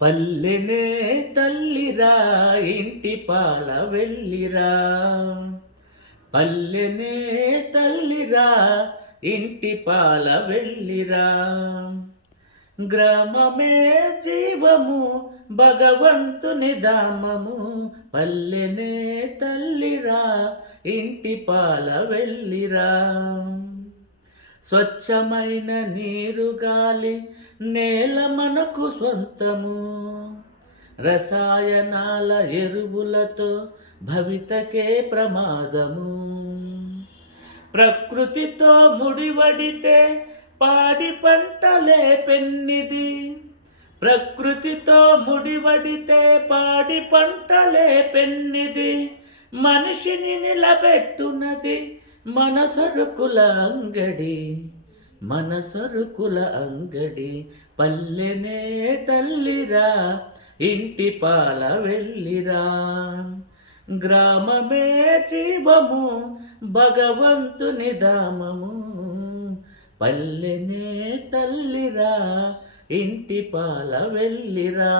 పల్లెనే తల్లిరా ఇంటి పాల వెళ్ళిరా, పల్లెనే తల్లిరా ఇంటి పాల వెళ్ళిరా, గ్రామమే జీవము భగవంతుని ధామము, పల్లెనే తల్లిరా ఇంటి పాల వెళ్ళిరా. స్వచ్ఛమైన నీరు గాలి నేల మనకు స్వంతము, రసాయనాల ఎరువులతో భవితకే ప్రమాదము. ప్రకృతితో ముడివడితే పాడి పంటలే పెన్నిది, ప్రకృతితో ముడివడితే పాడి పంటలే పెన్నిది, మనిషిని నిలబెట్టునది మన సరుకుల అంగడి, మన సరుకుల అంగడి, పల్లెనే తల్లిరా ఇంటి పాల వెళ్ళిరా, గ్రామమే జీవము భగవంతుని ధామము, పల్లెనే తల్లిరా ఇంటి పాల వెళ్ళిరా.